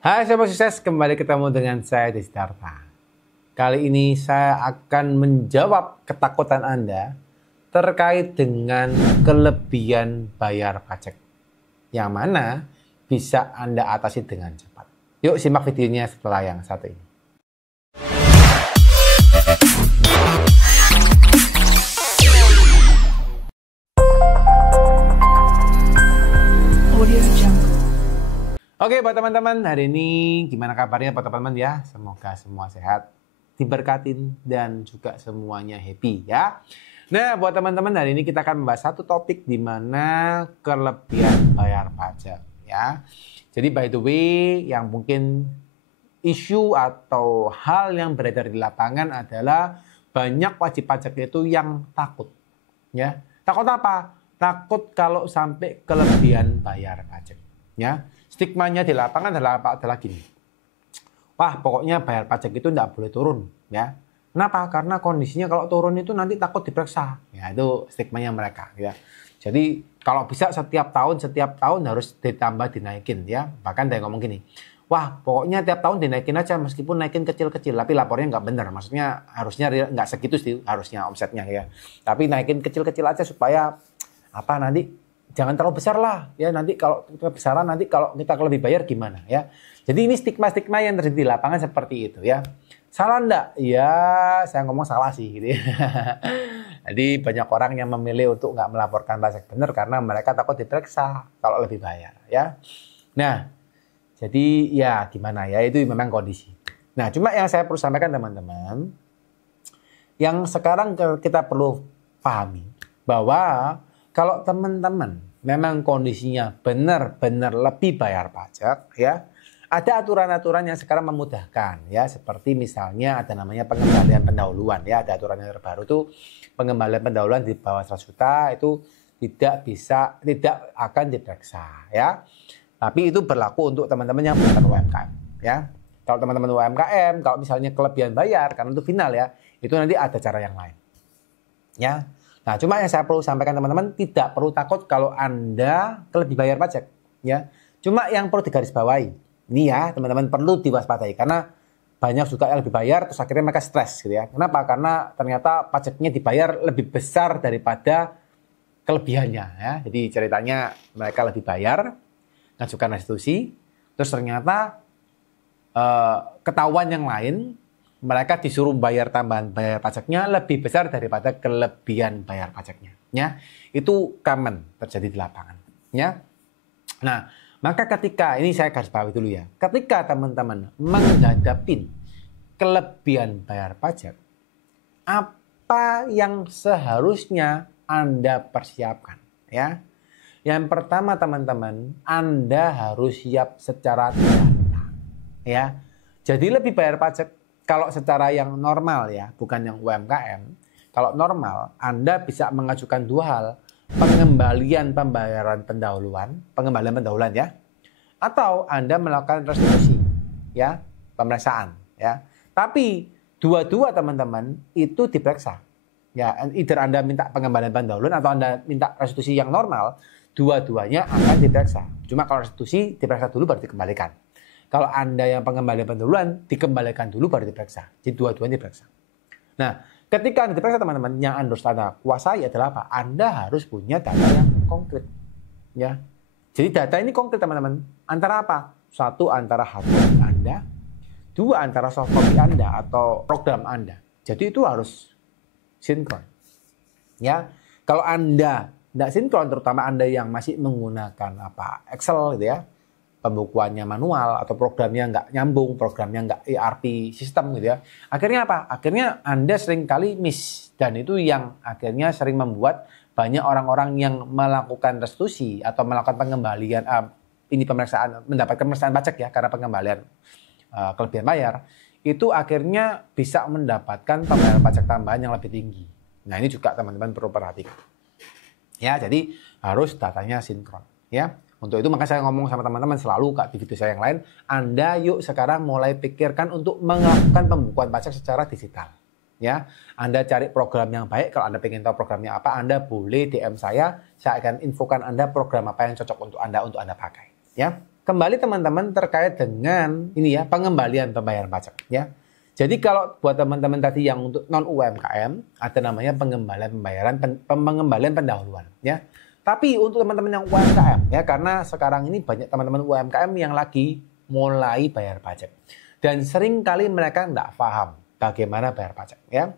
Hai Sobat Sukses, kembali ketemu dengan saya di Siddhartha. Kali ini saya akan menjawab ketakutan Anda terkait dengan kelebihan bayar pajak. Yang mana bisa Anda atasi dengan cepat. Yuk simak videonya setelah yang satu ini. Oke buat teman-teman, hari ini gimana kabarnya buat teman-teman ya? Semoga semua sehat, diberkatin, dan juga semuanya happy ya. Nah buat teman-teman, hari ini kita akan membahas satu topik di mana kelebihan bayar pajak ya. Jadi by the way, yang mungkin isu atau hal yang beredar di lapangan adalah banyak wajib pajak itu yang takut ya. Takut apa? Takut kalau sampai kelebihan bayar pajak ya. Stigmanya di lapangan adalah gini. Wah, pokoknya bayar pajak itu tidak boleh turun, ya. Kenapa? Karena kondisinya kalau turun itu nanti takut diperiksa. Ya, itu stigmanya mereka, ya. Jadi, kalau bisa setiap tahun harus ditambah dinaikin, ya. Bahkan ada yang ngomong gini. Wah, pokoknya tiap tahun dinaikin aja meskipun naikin kecil-kecil, tapi lapornya nggak benar. Maksudnya harusnya nggak segitu sih harusnya omsetnya, ya. Tapi naikin kecil-kecil aja supaya apa nanti jangan terlalu besar lah ya, nanti kalau kebesaran nanti kalau kita lebih bayar gimana ya. Jadi ini stigma-stigma yang terjadi di lapangan seperti itu ya. Salah enggak? Ya saya ngomong salah sih gitu ya. Jadi banyak orang yang memilih untuk nggak melaporkan pajak benar karena mereka takut diperiksa kalau lebih bayar ya. Nah jadi ya gimana ya, itu memang kondisi. Nah cuma yang saya perlu sampaikan teman-teman, yang sekarang kita perlu pahami bahwa kalau teman-teman memang kondisinya benar-benar lebih bayar pajak ya, ada aturan-aturan yang sekarang memudahkan ya, seperti misalnya ada namanya pengembalian pendahuluan ya, ada aturan yang terbaru tuh pengembalian pendahuluan di bawah 100 juta itu tidak akan diperiksa ya. Tapi itu berlaku untuk teman-teman yang bukan UMKM ya. Kalau teman-teman UMKM, kalau misalnya kelebihan bayar karena itu final ya, itu nanti ada cara yang lain. Ya. Nah, cuma yang saya perlu sampaikan teman-teman, tidak perlu takut kalau Anda lebih bayar pajak, ya. Cuma yang perlu digarisbawahi, ini ya teman-teman perlu diwaspadai karena banyak juga yang lebih bayar terus akhirnya mereka stres gitu ya. Kenapa? Karena ternyata pajaknya dibayar lebih besar daripada kelebihannya ya. Jadi ceritanya mereka lebih bayar, ngajukan restitusi, terus ternyata ketahuan yang lain, mereka disuruh bayar tambahan bayar pajaknya lebih besar daripada kelebihan bayar pajaknya. Ya, itu common terjadi di lapangan. Ya, nah maka ketika ini saya garis bawahi dulu ya, ketika teman-teman menghadapi kelebihan bayar pajak, apa yang seharusnya Anda persiapkan? Ya, yang pertama teman-teman, Anda harus siap secara data. Ya, jadi lebih bayar pajak. Kalau secara yang normal ya, bukan yang UMKM, kalau normal Anda bisa mengajukan dua hal, pengembalian pendahuluan ya, atau Anda melakukan restitusi ya, pemeriksaan ya. Tapi dua-dua teman-teman itu diperiksa. Ya, either Anda minta pengembalian pendahuluan atau Anda minta restitusi yang normal, dua-duanya akan diperiksa. Cuma kalau restitusi diperiksa dulu baru dikembalikan. Kalau Anda yang pengembalian pendahuluan, dikembalikan dulu baru diperiksa. Jadi dua-duanya diperiksa. Nah, ketika Anda diperiksa teman-teman, yang Anda harus kuasai adalah apa? Anda harus punya data yang konkret. Ya. Jadi data ini konkret teman-teman. Antara apa? Satu, antara hardcopy Anda. Dua, antara soft copy Anda atau program Anda. Jadi itu harus sinkron. Ya. Kalau Anda tidak sinkron, terutama Anda yang masih menggunakan Excel gitu ya, pembukuannya manual atau programnya nggak nyambung, programnya nggak ERP sistem gitu ya. Akhirnya apa? Akhirnya Anda sering kali miss, dan itu yang akhirnya sering membuat banyak orang-orang yang melakukan restitusi atau melakukan pengembalian pemeriksaan, mendapatkan pemeriksaan pajak ya karena pengembalian kelebihan bayar, itu akhirnya bisa mendapatkan pembayaran pajak tambahan yang lebih tinggi. Nah, ini juga teman-teman perlu perhatikan. Ya, jadi harus datanya sinkron ya. Untuk itu maka saya ngomong sama teman-teman selalu di video saya yang lain, Anda yuk sekarang mulai pikirkan untuk melakukan pembukuan pajak secara digital. Ya, Anda cari program yang baik. Kalau Anda ingin tahu programnya apa, Anda boleh DM saya akan infokan Anda program apa yang cocok untuk Anda pakai. Ya, kembali teman-teman terkait dengan ini ya, pengembalian pembayaran pajak ya. Jadi kalau buat teman-teman tadi yang untuk non UMKM ada namanya pengembalian pendahuluan ya. Tapi untuk teman-teman yang UMKM ya, karena sekarang ini banyak teman-teman UMKM yang lagi mulai bayar pajak dan sering kali mereka nggak paham bagaimana bayar pajak ya.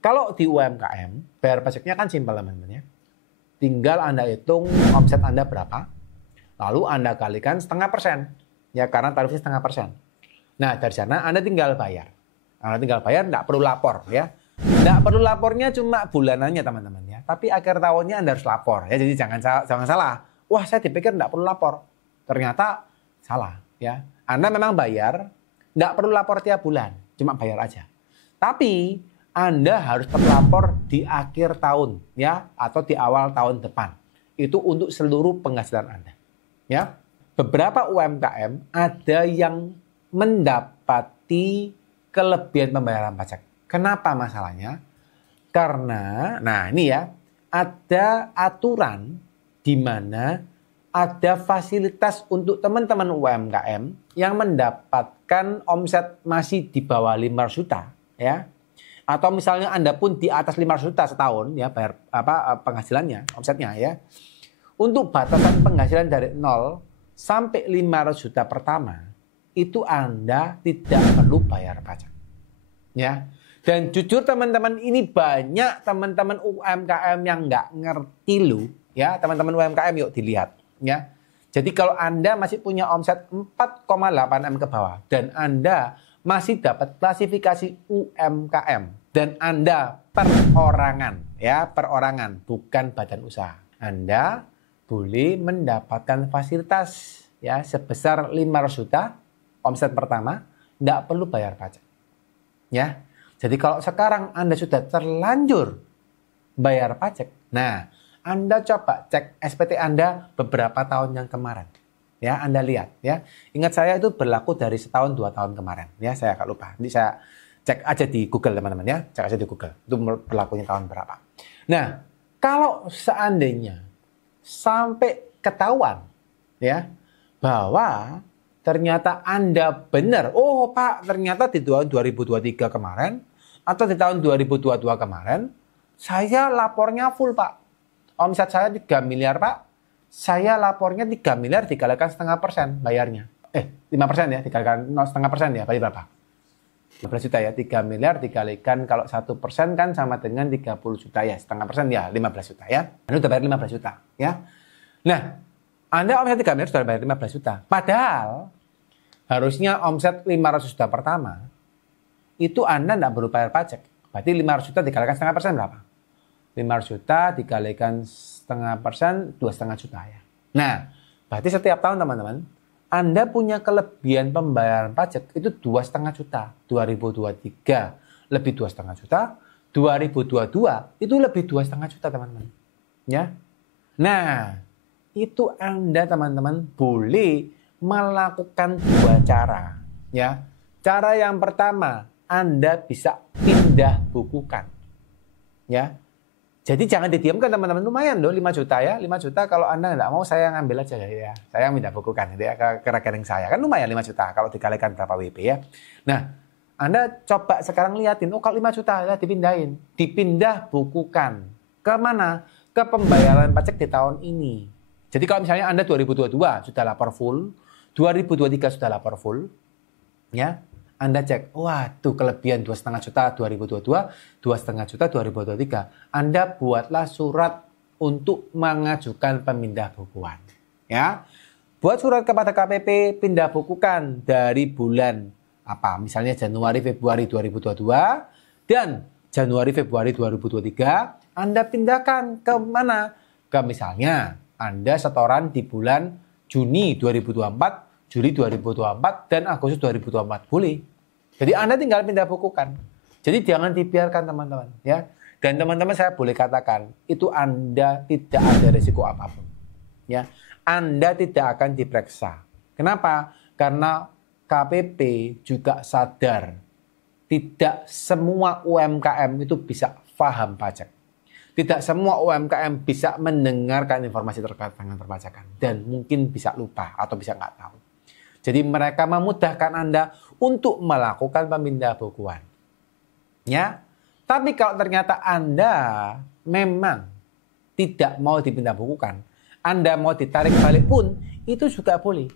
Kalau di UMKM bayar pajaknya kan simpel teman-teman ya. Tinggal Anda hitung omset Anda berapa, lalu Anda kalikan 0,5% ya, karena tarifnya 0,5%. Nah dari sana Anda tinggal bayar. Anda tinggal bayar, nggak perlu lapor ya. Nggak perlu lapornya cuma bulanannya teman-teman ya. Tapi akhir tahunnya Anda harus lapor ya. Jadi jangan salah. Wah saya dipikir nggak perlu lapor. Ternyata salah ya. Anda memang bayar, nggak perlu lapor tiap bulan. Cuma bayar aja. Tapi Anda harus terlapor di akhir tahun ya. Atau di awal tahun depan. Itu untuk seluruh penghasilan Anda. Ya. Beberapa UMKM ada yang mendapati kelebihan pembayaran pajak. Kenapa masalahnya? Karena, nah ini ya, ada aturan di mana ada fasilitas untuk teman-teman UMKM yang mendapatkan omset masih di bawah 500 juta, ya. Atau misalnya Anda pun di atas 500 juta setahun, ya, bayar penghasilannya, omsetnya, ya. Untuk batasan penghasilan dari 0 sampai 500 juta pertama, itu Anda tidak perlu bayar pajak, ya. Dan jujur teman-teman, ini banyak teman-teman UMKM yang nggak ngerti loh. Ya, teman-teman UMKM yuk dilihat. Ya. Jadi kalau Anda masih punya omset 4,8 M ke bawah dan Anda masih dapat klasifikasi UMKM dan Anda perorangan, ya, perorangan bukan badan usaha. Anda boleh mendapatkan fasilitas ya sebesar 500 juta omset pertama, nggak perlu bayar pajak. Ya. Jadi kalau sekarang Anda sudah terlanjur bayar pajak, nah Anda coba cek SPT Anda beberapa tahun yang kemarin. Ya, Anda lihat ya. Ingat saya itu berlaku dari setahun 2 tahun kemarin. Ya, saya agak lupa. Nanti saya cek aja di Google teman-teman ya. Cek aja di Google. Itu berlakunya tahun berapa. Nah, kalau seandainya sampai ketahuan ya bahwa ternyata Anda benar, oh Pak, ternyata di tahun 2023 kemarin atau di tahun 2022 kemarin, saya lapornya full Pak. Omset saya 3 miliar Pak. Saya lapornya 3 miliar dikalikan 0,5% bayarnya. 5% ya, dikalikan 0,5% ya, berapa? 15 juta ya, 3 miliar dikalikan kalau 1% kan sama dengan 30 juta ya, 0,5% ya, 15 juta ya. Anda sudah bayar 15 juta ya. Nah, Anda omset 3 miliar sudah bayar 15 juta. Padahal harusnya omset 500 juta pertama, itu Anda tidak perlu bayar pajak. Berarti 500 juta dikalikan 0,5% berapa? 500 juta dikalikan 0,5%, 2,5 juta ya. Nah, berarti setiap tahun teman-teman, Anda punya kelebihan pembayaran pajak itu 2,5 juta. 2023 lebih 2,5 juta, 2022 itu lebih 2,5 juta teman-teman. Ya. Nah, itu Anda teman-teman boleh melakukan 2 cara. Ya. Cara yang pertama, Anda bisa pindah bukukan. Ya. Jadi jangan didiamkan teman-teman, lumayan loh 5 juta ya. 5 juta kalau Anda nggak mau saya ngambil aja ya. Saya pindah bukukan gitu ya ke rekening saya. Kan lumayan 5 juta kalau dikalikan berapa WP ya. Nah, Anda coba sekarang liatin, oh kalau 5 juta ya dipindahin. Dipindah bukukan. Ke mana? Ke pembayaran pajak di tahun ini. Jadi kalau misalnya Anda 2022 sudah lapor full, 2023 sudah lapor full, ya. Anda cek, wah tuh kelebihan 2,5 juta 2022, 2,5 juta 2023. Anda buatlah surat untuk mengajukan pemindah bukuan. Ya, buat surat kepada KPP pindah bukukan dari bulan apa? Misalnya Januari Februari 2022 dan Januari Februari 2023. Anda pindahkan ke mana? Ke misalnya Anda setoran di bulan Juni 2024, Juli 2024 dan Agustus 2024 boleh. Jadi Anda tinggal pindah bukukan. Jadi jangan dibiarkan teman-teman ya. Dan teman-teman saya boleh katakan itu Anda tidak ada risiko apapun. Ya. Anda tidak akan diperiksa. Kenapa? Karena KPP juga sadar tidak semua UMKM itu bisa paham pajak. Tidak semua UMKM bisa mendengarkan informasi terkait dengan perpajakan dan mungkin bisa lupa atau bisa nggak tahu. Jadi mereka memudahkan Anda untuk melakukan pemindah bukuan. Ya. Tapi kalau ternyata Anda memang tidak mau dipindah bukukan, Anda mau ditarik balik pun itu juga boleh.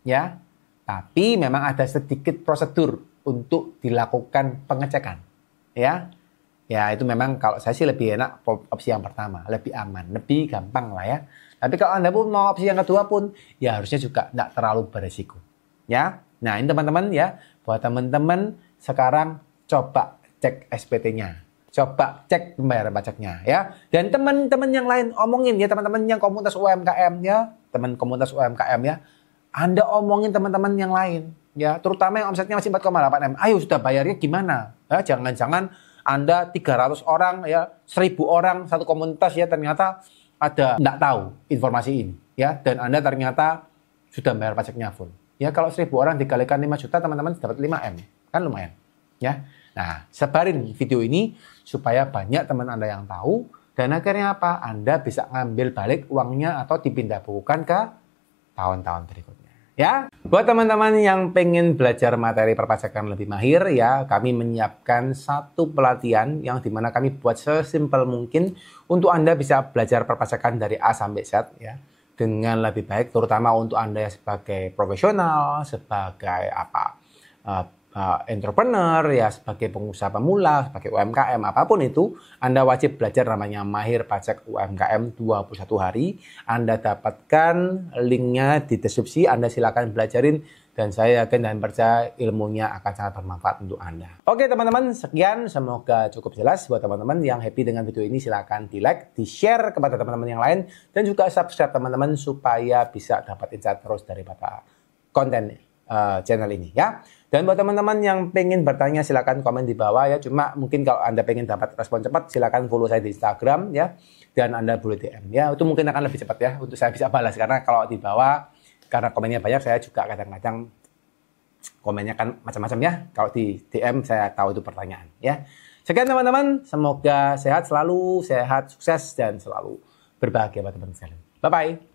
Ya. Tapi memang ada sedikit prosedur untuk dilakukan pengecekan. Ya. Ya, itu memang kalau saya sih lebih enak opsi yang pertama, lebih aman, lebih gampang lah ya. Tapi kalau Anda pun mau opsi yang kedua pun, ya harusnya juga tidak terlalu beresiko. Ya, nah ini teman-teman ya, buat teman-teman sekarang coba cek SPT-nya, coba cek pembayaran pajaknya ya. Dan teman-teman yang lain omongin ya, teman-teman yang komunitas UMKM ya, teman komunitas UMKM ya, Anda omongin teman-teman yang lain ya, terutama yang omsetnya masih 4,8 M. Ayo sudah bayarnya gimana? Ya, jangan-jangan Anda 300 orang ya, 1000 orang satu komunitas ya, ternyata ada tidak tahu informasi ini ya, dan Anda ternyata sudah bayar pajaknya full. Ya kalau 1000 orang dikalikan 5 juta teman-teman dapat 5 M. Kan lumayan. Ya. Nah, sebarin video ini supaya banyak teman Anda yang tahu dan akhirnya apa? Anda bisa ngambil balik uangnya atau dipindah bukukan ke tahun-tahun berikutnya. Ya, buat teman-teman yang pengen belajar materi perpajakan lebih mahir ya, kami menyiapkan satu pelatihan yang dimana kami buat sesimpel mungkin untuk Anda bisa belajar perpajakan dari A sampai Z ya, dengan lebih baik, terutama untuk Anda yang sebagai profesional, sebagai entrepreneur ya, sebagai pengusaha pemula, sebagai UMKM, apapun itu, Anda wajib belajar namanya Mahir Pajak UMKM 21 hari. Anda dapatkan linknya di deskripsi, Anda silakan belajarin dan saya yakin dan percaya ilmunya akan sangat bermanfaat untuk Anda. Oke teman-teman, sekian, semoga cukup jelas. Buat teman-teman yang happy dengan video ini silakan di-like, di-share kepada teman-teman yang lain dan juga subscribe teman-teman supaya bisa dapat insight terus daripada konten channel ini ya. Dan buat teman-teman yang pengen bertanya silakan komen di bawah ya. Cuma mungkin kalau Anda pengen dapat respon cepat silakan follow saya di Instagram ya. Dan Anda boleh DM ya. Itu mungkin akan lebih cepat ya untuk saya bisa balas, karena kalau di bawah karena komennya banyak saya juga kadang-kadang komennya kan macam-macam ya. Kalau di DM saya tahu itu pertanyaan ya. Sekian teman-teman, semoga sehat selalu, sehat, sukses dan selalu berbahagia buat teman-teman sekalian. Bye bye.